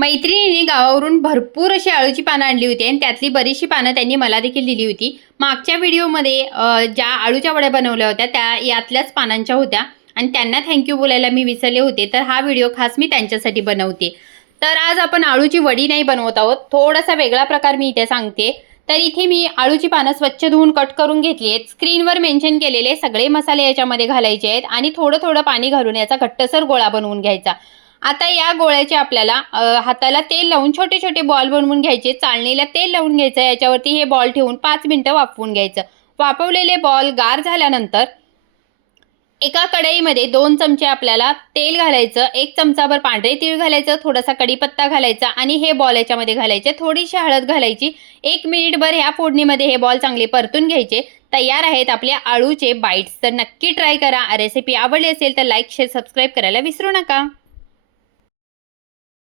मैत्रिणीने गावावरून भरपूर अशी आळूची पानं आणली होती आणि त्यातली बरीचशी पानं त्यांनी मला देखील दिली होती. मागच्या व्हिडिओमध्ये ज्या आळूच्या वड्या बनवल्या होत्या त्या यातल्याच पानांच्या होत्या आणि त्यांना थँक्यू बोलायला मी विसरले होते. तर हा व्हिडिओ खास मी त्यांच्यासाठी बनवते. तर आज आपण आळूची वडी नाही बनवत आहोत, थोडासा वेगळा प्रकार मी इथे सांगते. तर इथे मी आळूची पानं स्वच्छ धुवून कट करून घेतली आहेत. स्क्रीनवर मेन्शन केलेले सगळे मसाले याच्यामध्ये घालायचे आहेत आणि थोडं थोडं पाणी घालून याचा घट्टसर गोळा बनवून घ्यायचा. आता या गोळ्याचे आपल्याला हाताला तेल लावून छोटे छोटे बॉल बनवून घ्यायचे. चाळणीला तेल लावून घ्यायचं, याच्यावरती हे बॉल ठेवून 5 मिनिटं वाफवून घ्यायचं. वाफवलेले बॉल गार झाल्यानंतर एका कढईमध्ये 2 चमचे आपल्याला तेल घालायचं, 1 चमचाभर पांढरे तीळ घालायचं, थोडासा कढीपत्ता घालायचा आणि हे बॉल याच्यामध्ये घालायचे. थोडीशी हळद घालायची. 1 मिनिटभर ह्या फोडणीमध्ये हे बॉल चांगले परतून घ्यायचे. तयार आहेत आपले आळूचे बाईट्स. तर नक्की ट्राय करा. रेसिपी आवडली असेल तर लाईक, शेअर, सबस्क्राईब करायला विसरू नका.